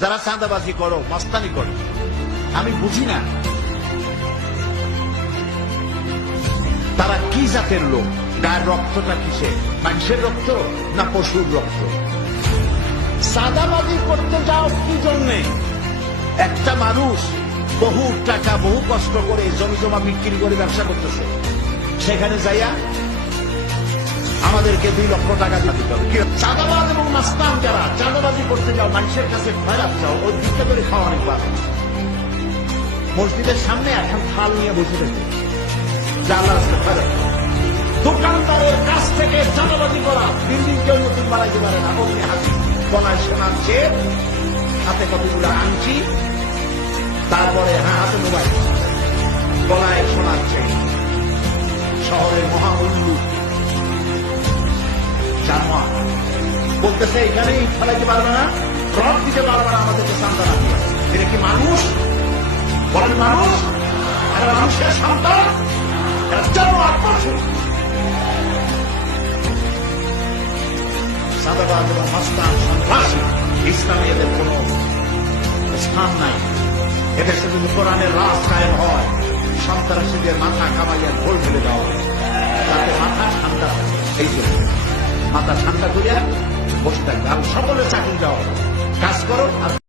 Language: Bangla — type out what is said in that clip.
যারা চাঁদাবাজি করো, মাস্তানি করো, আমি বুঝি না তারা কি জাতের লোক। গায়ের রক্তটা কিসে? মানুষের রক্ত না পশুর রক্ত? চাঁদাবাজি করতে যাও কি জন্যে? একটা মানুষ বহু টাকা বহু কষ্ট করে জমি জমা বিক্রি করে ব্যবসা করতেছে, সেখানে যাইয়া আমাদেরকে 2 লক্ষ টাকা দিতে হবে। চাঁদাবাজ এবং মাস্তান যারা চাঁদাবাজি করতে যাও, মানুষের কাছে ফেরাত যাও, ওই ভিক্ষা করে খাওয়া অনেক ভালো। মসজিদের সামনে এখন থাল নিয়ে বসে থাকে, দোকানদারের কাছ থেকে চাঁদাবাজি করা বিল্ডিং কেউ নতুন বানাইতে পারে না। অগ্নি হাতি গলায় শোনার চেয়ে হাতে কতগুলো আংটি, তারপরে হাতে মোবাইল, গলায় শোনার চেয়ে শহরের মহা উল্লু জানোয়ার বলতেছে এখানেই ফেলাইতে পারবে না, রড দিতে পারবে না, আমাদেরকে সন্তান দিয়ে। এটা কি মানুষ? বলেন মানুষ? এরা মানুষের সন্তান? এরা জানোয়ার পশু। চাঁদাবাজ এবং মাস্তান সন্ত্রাসী ইসলামে এদের কোন স্থান নাই। এদেশে যদি কোরআনের রাজ কায়েম হয়, সন্ত্রাসীদের মাথা কামাইয়া ঢোল ফেলে দেওয়া হয়, তাতে মাথা ঠান্ডা হয়। এই জন্য মাথা ঠান্ডা করিয়া বসে থাকবে। আর সকলে চাকরি দেওয়া কাজ করো আর